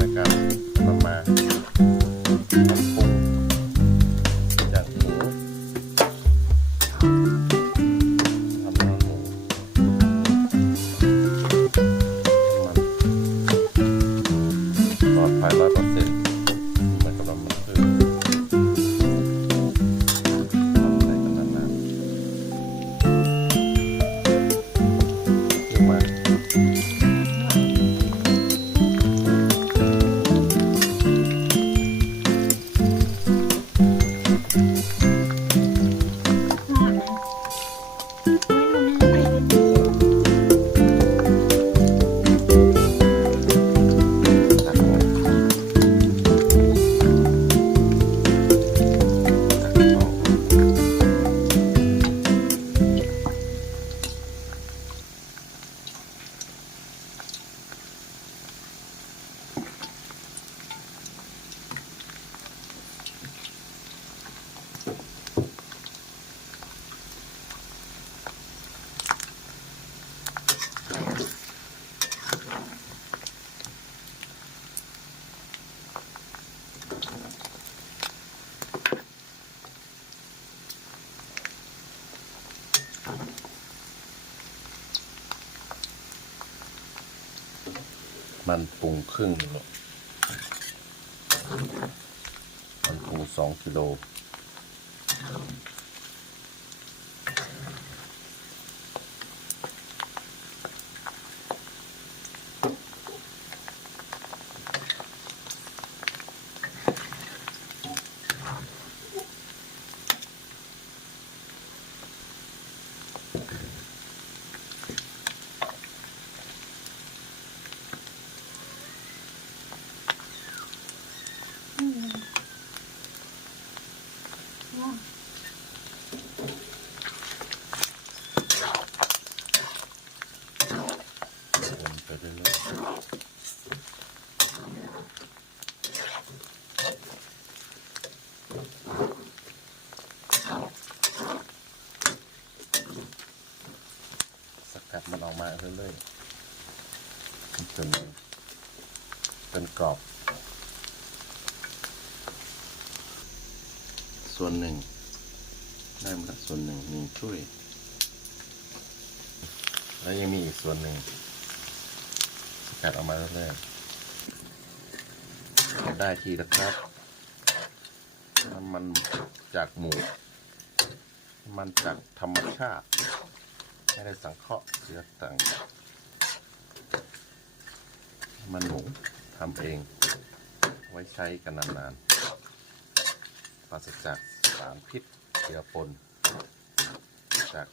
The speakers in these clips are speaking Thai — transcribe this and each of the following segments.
นะครับมามา มันปรุงครึ่งหนึ่งลูกมันปรุงสองกิโล วนไปเรื่อยๆสกัดมันออกมา เรื่อยๆจนจนกรอบ ส่วนหนึ่ง ได้มาแล้วส่วนหนึ่งหนึ่งถ้วย แล้วยังมีอีกส่วนหนึ่งสกัดออกมาเรื่อยๆได้ทีแล้วครับน้ำมันจากหมูมันจากธรรมชาติ ไม่ได้สังเคราะห์เสียต่างมันหมูทำเอง ไว้ใช้กันนานๆปราศจากสารพิษเจือปนจาก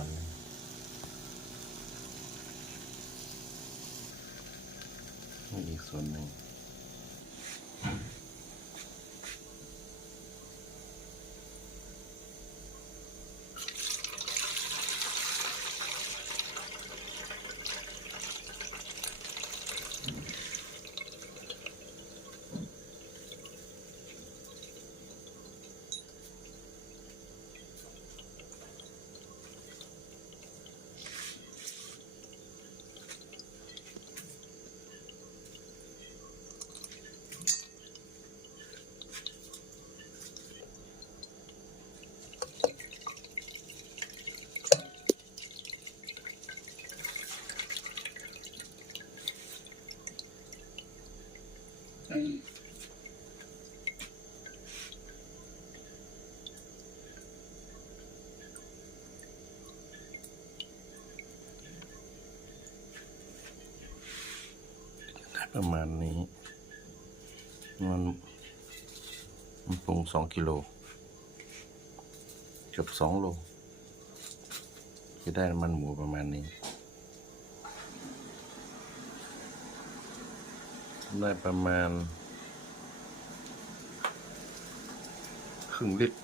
ส่วนหนึงนี่อีกส่วนหนึ่ง ประมาณนี้ มันมันปรุงสองกิโลเกือบสองโลจะได้มันหมูประมาณนี้ ได้ประมาณครึ่งลิตร